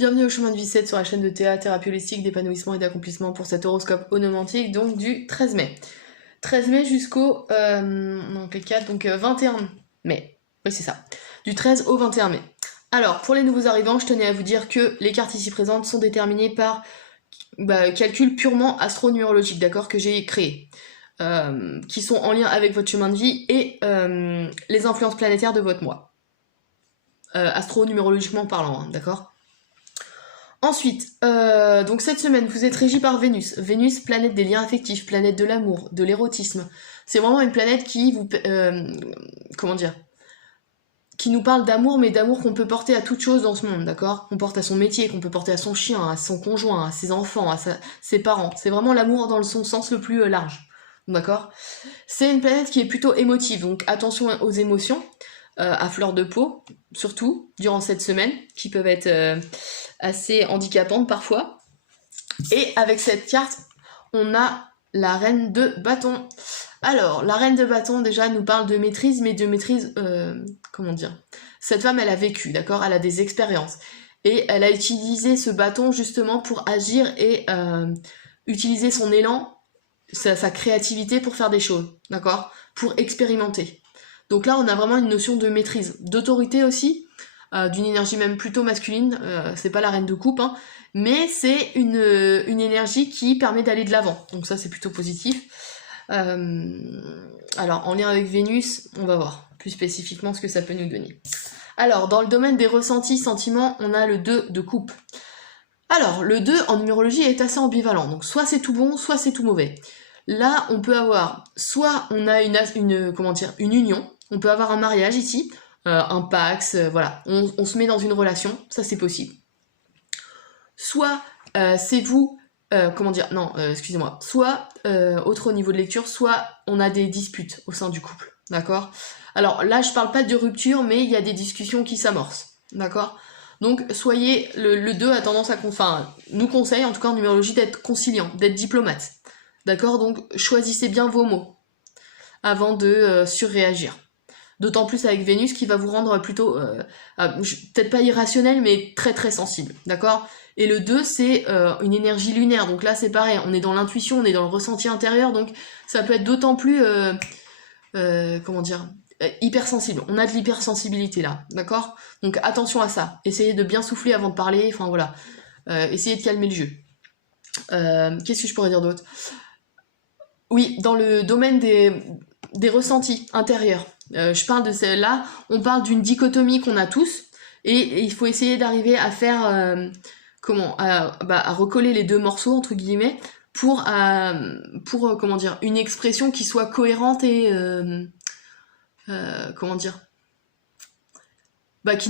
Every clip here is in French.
Bienvenue au chemin de vie 7 sur la chaîne de Théa, thérapie holistique, d'épanouissement et d'accomplissement pour cet horoscope onomantique, donc du 13 mai. 13 mai jusqu'au... non, quel 4, donc 21 mai. Oui, c'est ça. Du 13 au 21 mai. Alors, pour les nouveaux arrivants, je tenais à vous dire que les cartes ici présentes sont déterminées par calcul purement astro-numérologique, d'accord, que j'ai créé. Qui sont en lien avec votre chemin de vie et les influences planétaires de votre mois. Astro-numérologiquement parlant, hein, d'accord. Ensuite, donc cette semaine, vous êtes régi par Vénus. Vénus, planète des liens affectifs, planète de l'amour, de l'érotisme. C'est vraiment une planète qui vous... comment dire, qui nous parle d'amour, mais d'amour qu'on peut porter à toute chose dans ce monde, d'accord? Qu'on porte à son métier, qu'on peut porter à son chien, à son conjoint, à ses enfants, à ses parents. C'est vraiment l'amour dans son sens le plus large, d'accord? C'est une planète qui est plutôt émotive, donc attention aux émotions. À fleur de peau, surtout durant cette semaine, qui peuvent être assez handicapantes parfois. Et avec cette carte, on a la reine de bâton. Alors, la reine de bâton, déjà, nous parle de maîtrise, mais de maîtrise, comment dire, cette femme, elle a vécu, d'accord, elle a des expériences. Et elle a utilisé ce bâton justement pour agir et utiliser son élan, sa créativité pour faire des choses, d'accord, pour expérimenter. Donc là, on a vraiment une notion de maîtrise, d'autorité aussi, d'une énergie même plutôt masculine, c'est pas la reine de coupe, hein, mais c'est une énergie qui permet d'aller de l'avant, donc ça c'est plutôt positif. Alors, en lien avec Vénus, on va voir plus spécifiquement ce que ça peut nous donner. Alors, dans le domaine des ressentis, sentiments, on a le 2 de coupe. Alors, le 2 en numérologie est assez ambivalent, donc soit c'est tout bon, soit c'est tout mauvais. Là, on peut avoir, soit on a une union, on peut avoir un mariage ici, un pax, voilà, on se met dans une relation, ça c'est possible. Soit c'est vous, excusez-moi, soit, autre niveau de lecture, soit on a des disputes au sein du couple, d'accord? Alors là, je parle pas de rupture, mais il y a des discussions qui s'amorcent, d'accord? Donc soyez, le 2 a tendance à, nous conseille, en tout cas en numérologie, d'être conciliant, d'être diplomate. D'accord? Donc choisissez bien vos mots avant de surréagir. D'autant plus avec Vénus qui va vous rendre plutôt, peut-être pas irrationnel, mais très très sensible. D'accord? Et le 2, c'est une énergie lunaire. Donc là, c'est pareil. On est dans l'intuition, on est dans le ressenti intérieur. Donc ça peut être d'autant plus, hypersensible. On a de l'hypersensibilité là. D'accord? Donc attention à ça. Essayez de bien souffler avant de parler. Enfin voilà. Essayez de calmer le jeu. Qu'est-ce que je pourrais dire d'autre? Oui, dans le domaine des ressentis intérieurs. Je parle de celle-là, on parle d'une dichotomie qu'on a tous, et il faut essayer d'arriver à faire, à recoller les deux morceaux, entre guillemets, pour une expression qui soit cohérente et, qui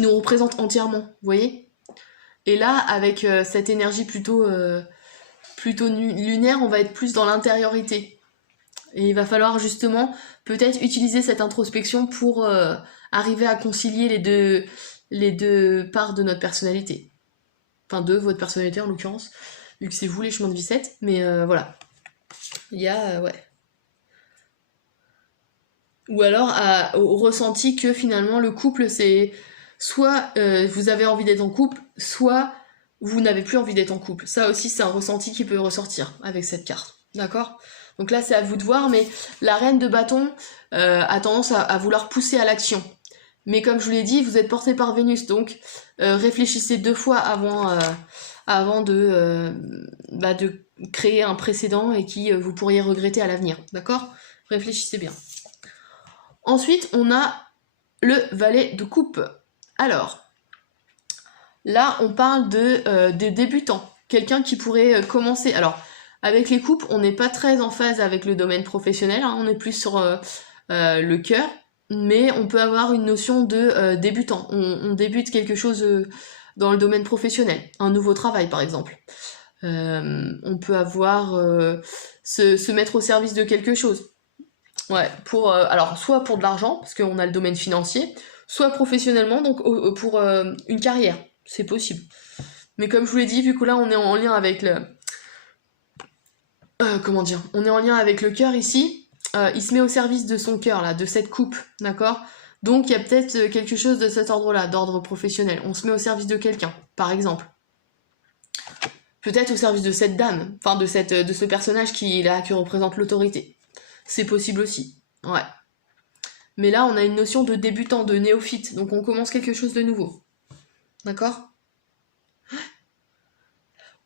nous représente entièrement, vous voyez? Et là, avec cette énergie plutôt lunaire, on va être plus dans l'intériorité. Et il va falloir justement peut-être utiliser cette introspection pour arriver à concilier les deux parts de notre personnalité. Enfin, de votre personnalité en l'occurrence, vu que c'est vous les chemins de vie 7. Mais voilà. Il y a... ouais. Ou alors au ressenti que finalement le couple c'est... Soit vous avez envie d'être en couple, soit vous n'avez plus envie d'être en couple. Ça aussi c'est un ressenti qui peut ressortir avec cette carte. D'accord ? Donc là, c'est à vous de voir, mais la reine de bâton a tendance à vouloir pousser à l'action. Mais comme je vous l'ai dit, vous êtes porté par Vénus, donc réfléchissez 2 fois avant de créer un précédent et qui vous pourriez regretter à l'avenir. D'accord? Réfléchissez bien. Ensuite, on a le valet de coupe. Alors, là, on parle de débutants. Quelqu'un qui pourrait commencer... Alors, avec les couples, on n'est pas très en phase avec le domaine professionnel, hein, on est plus sur le cœur, mais on peut avoir une notion de débutant. On débute quelque chose dans le domaine professionnel, un nouveau travail par exemple. On peut avoir se mettre au service de quelque chose. Ouais, alors soit pour de l'argent, parce qu'on a le domaine financier, soit professionnellement, donc pour une carrière, c'est possible. Mais comme je vous l'ai dit, vu que là on est en lien avec on est en lien avec le cœur ici, il se met au service de son cœur, là, de cette coupe, d'accord? Donc il y a peut-être quelque chose de cet ordre-là, d'ordre professionnel. On se met au service de quelqu'un, par exemple. peut-être au service de cette dame, enfin de ce personnage qui est là, qui représente l'autorité. C'est possible aussi, ouais. Mais là, on a une notion de débutant, de néophyte, donc on commence quelque chose de nouveau. D'accord?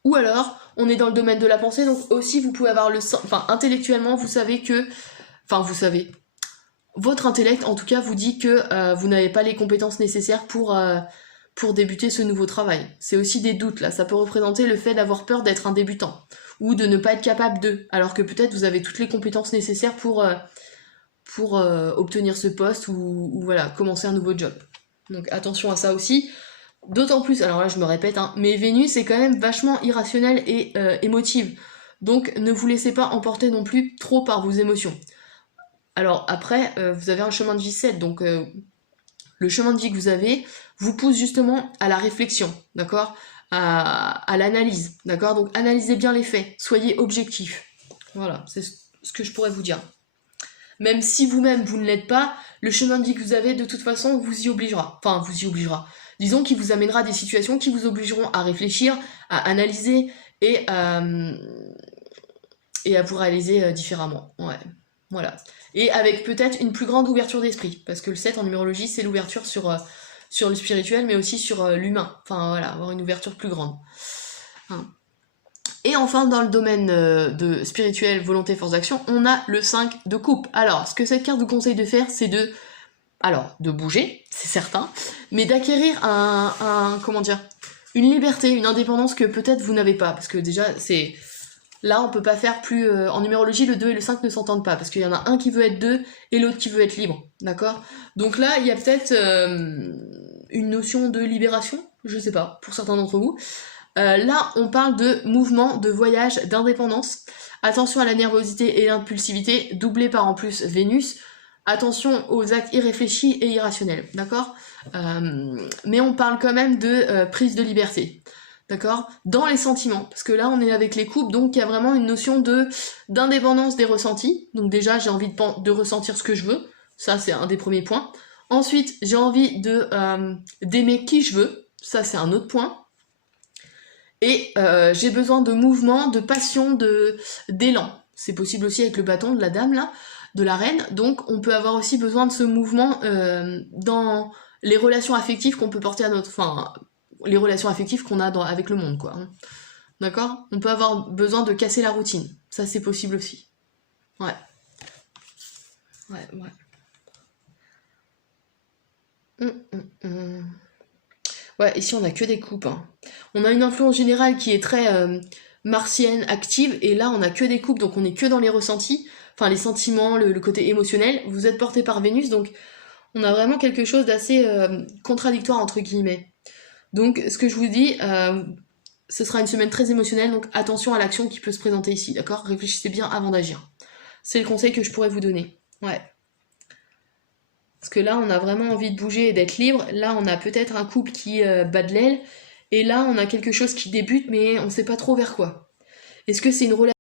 Ou alors, on est dans le domaine de la pensée, donc aussi vous pouvez avoir le sens, enfin intellectuellement, vous savez que, enfin vous savez, votre intellect en tout cas vous dit que vous n'avez pas les compétences nécessaires pour débuter ce nouveau travail. C'est aussi des doutes là, ça peut représenter le fait d'avoir peur d'être un débutant, ou de ne pas être capable de, alors que peut-être vous avez toutes les compétences nécessaires pour obtenir ce poste ou voilà, commencer un nouveau job. Donc attention à ça aussi. D'autant plus, alors là je me répète, hein, mais Vénus est quand même vachement irrationnelle et émotive. Donc ne vous laissez pas emporter non plus trop par vos émotions. Alors après, vous avez un chemin de vie 7, donc le chemin de vie que vous avez vous pousse justement à la réflexion, d'accord, à l'analyse, d'accord. Donc analysez bien les faits, soyez objectif. Voilà, c'est ce que je pourrais vous dire. Même si vous-même vous ne l'êtes pas, le chemin de vie que vous avez de toute façon vous y obligera. Enfin, vous y obligera. Disons qu'il vous amènera à des situations qui vous obligeront à réfléchir, à analyser et à vous réaliser différemment. Ouais, voilà. Et avec peut-être une plus grande ouverture d'esprit, parce que le 7 en numérologie, c'est l'ouverture sur le spirituel, mais aussi sur l'humain. Enfin voilà, avoir une ouverture plus grande. Hein. Et enfin, dans le domaine de spirituel, volonté, force d'action, on a le 5 de coupe. Alors, ce que cette carte vous conseille de faire, c'est de bouger, c'est certain, mais d'acquérir comment dire, une liberté, une indépendance que peut-être vous n'avez pas, parce que déjà, c'est... Là, on peut pas faire plus... en numérologie, le 2 et le 5 ne s'entendent pas, parce qu'il y en a un qui veut être 2 et l'autre qui veut être libre, d'accord? Donc là, il y a peut-être une notion de libération, je sais pas, pour certains d'entre vous. Là, on parle de mouvement, de voyage, d'indépendance. Attention à la nervosité et l'impulsivité, doublé par en plus Vénus. Attention aux actes irréfléchis et irrationnels, d'accord? Mais on parle quand même de prise de liberté, d'accord? Dans les sentiments, parce que là on est avec les couples, donc il y a vraiment une notion d'indépendance des ressentis. Donc déjà j'ai envie de ressentir ce que je veux, ça c'est un des premiers points. Ensuite j'ai envie d'aimer qui je veux, ça c'est un autre point. Et j'ai besoin de mouvement, de passion, d'élan. C'est possible aussi avec le bâton de la dame là, de la reine, donc on peut avoir aussi besoin de ce mouvement dans les relations affectives qu'on peut porter à notre... Enfin, les relations affectives qu'on a avec le monde, quoi. Hein. D'accord? On peut avoir besoin de casser la routine. Ça, c'est possible aussi. Ouais. Ouais, ouais. Ouais, ici, on a que des coupes. Hein. On a une influence générale qui est très martienne, active, et là, on a que des coupes, donc on est que dans les ressentis. Enfin, les sentiments, le côté émotionnel. Vous êtes porté par Vénus, donc on a vraiment quelque chose d'assez contradictoire, entre guillemets. Donc, ce que je vous dis, ce sera une semaine très émotionnelle, donc attention à l'action qui peut se présenter ici, d'accord? Réfléchissez bien avant d'agir. C'est le conseil que je pourrais vous donner. Ouais. Parce que là, on a vraiment envie de bouger et d'être libre. Là, on a peut-être un couple qui bat de l'aile. Et là, on a quelque chose qui débute, mais on ne sait pas trop vers quoi. Est-ce que c'est une relation